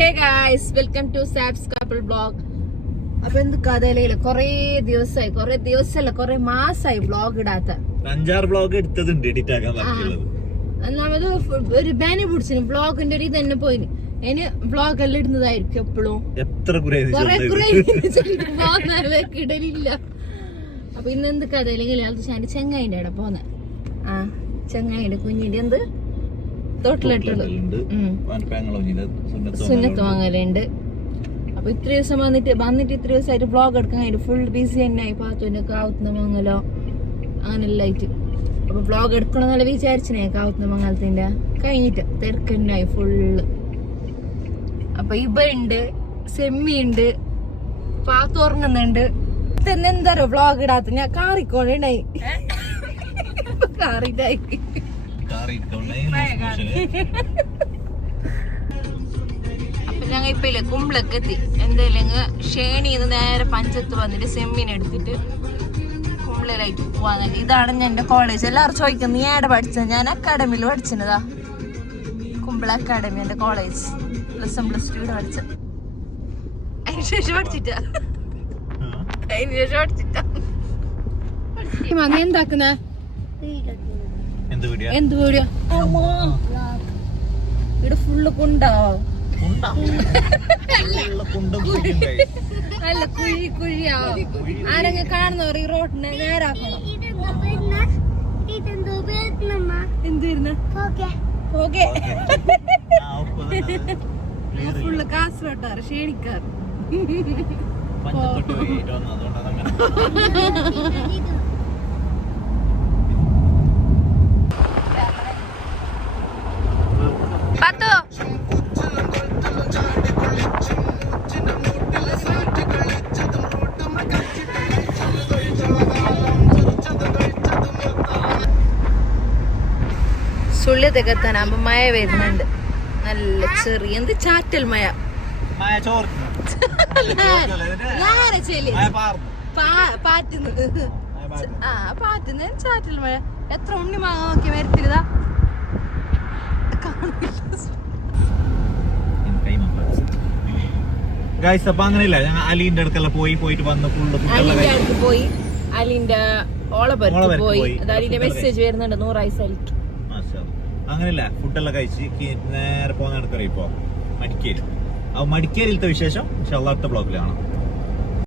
Hey guys welcome to Sabs couple blog അപ്പൊ എന്ത് കഥയിലെ കൊറേ ദിവസമായി കൊറേ ദിവസമല്ല കൊറേ മാസായി ബ്ലോഗ് ഇടാത്ത. അഞ്ചാറ് ബ്ലോഗ് എടുത്തതുണ്ട് എഡിറ്റ് ആക്കാൻ ഒന്നാമത് ഒരു ബാനി പിടിച്ചിന് ബ്ലോഗിന്റെ ഒരു ഇത് തന്നെ പോയിന്. ഇനി ബ്ലോഗ് എല്ലാം ഇടുന്നതായിരിക്കും എപ്പോഴും എത്ര കുറെ ഇടലില്ല അപ്പൊ ഇന്ന് എന്ത് കഥയിലെങ്കിലും അത് ചെങ്ങായിന്റെ അവിടെ പോന്നെ. ആ ചെങ്ങായിന്റെ കുഞ്ഞിന്റെ എന്ത്? സുന്നത്ത് വാങ്ങലുണ്ട് അപ്പൊ ഇത്ര ദിവസം വന്നിട്ട് വന്നിട്ട് ഇത്ര ദിവസമായിട്ട് ബ്ലോഗ് എടുക്കാൻ ആയിട്ട് ഫുൾ ബിസി തന്നെ ആയി പാത്തുവിന്റെ കാവുത്തുന്ന മംഗലോ അങ്ങനെല്ലാം ആയിട്ട്. അപ്പൊ ബ്ലോഗ് എടുക്കണമെന്നല്ല വിചാരിച്ചേ കാവുത്തുന്ന മംഗലത്തിന്റെ കഴിഞ്ഞിട്ട് തിരക്കന്നായി ഫുള്ള് അപ്പൊ ഉണ്ട് സെമ്മി ഉണ്ട് പാത്തു ഉറങ്ങുന്നുണ്ട്. തന്നെ എന്താരോ ബ്ലോഗ് ഇടാത്ത? ഞാൻ കാറിക്കോണ്ടായി കാറിട്ടായി അപ്പൊ ഞങ്ങൾ ഇപ്പൊ ഇല്ലേ? കുമ്പളൊക്കെ എത്തി. എന്തായാലും ഷേണിന്ന് നേരെ പഞ്ചത്ത് വന്നിട്ട് സെമ്മിനെടുത്തിട്ട് കുമ്പളയിലായിട്ട് പോവാൻ ഇതാണ് ഞാൻ എന്റെ കോളേജ് എല്ലാവരും ചോദിക്കുന്നത് നീ ഏടെ പഠിച്ചത്? ഞാൻ അക്കാഡമിയിൽ പഠിച്ചിരുന്നതാ. കുമ്പള അക്കാഡമി എന്റെ college plus one plus two ഇവിടെ പഠിച്ച അതിന് ശേഷം പഠിച്ചിട്ടാ? അതിന് ശേഷം പഠിച്ചിട്ടാ? എന്താക്കുന്ന? എന്ത് വീഡിയോ? എന്ത് വീഡിയോ? ഇവിടെ ഫുള്ള് കൊണ്ടാവോ അല്ല. കുഴി കുഴിയാവും ആരെങ്കിലും കാണുന്നവർ ഈ റോഡിനെ നേരാക്കണം. എന്തിരുന്ന് ഓക്കെ ഫുള്ള് കാസർഗോട്ടാർ ക്ഷീണിക്കാർ സുള്ളിയത്തൊക്കെ എത്താനാകുമ്പോ മഴ വരുന്നുണ്ട്. നല്ല ചെറിയ എന്ത് ചാറ്റൽ മഴ. മായ ചോർന്നു. ഞാനെ ചെല്ലി മായ പാർന്നു. പാ- പാറ്റുന്നത്. ആ പാറ്റുന്ന ചാറ്റൽ മഴ? എത്ര ഉണ്ണി മാങ്ങ നോക്കി മരത്തിലിതാ ഗൈസ് അപ്പൊ അങ്ങനെയില്ല. ഞങ്ങൾ അലീന്റെ അടുക്കെല്ലാം പോയി പോയിട്ട് വന്ന് ഫുള്ള് അലീന്റെ അടുത്ത് പോയി. അലീന്റെ ഓളപ്പരത്ത് ഓളെ പോയി. അലീന്റെ മെസ്സേജ് വരുന്നുണ്ട് നൂറായി സലിക്ക്. അങ്ങനെയില്ല ഫുഡെല്ലാം കഴിച്ച് നേരെ പോകുന്ന അടുത്തറിയ ഇപ്പൊ. മടിക്കേരി. ആ മടിക്കേരിയിലത്തെ വിശേഷം പക്ഷെ അല്ലാത്ത ബ്ലോക്കിലാണ്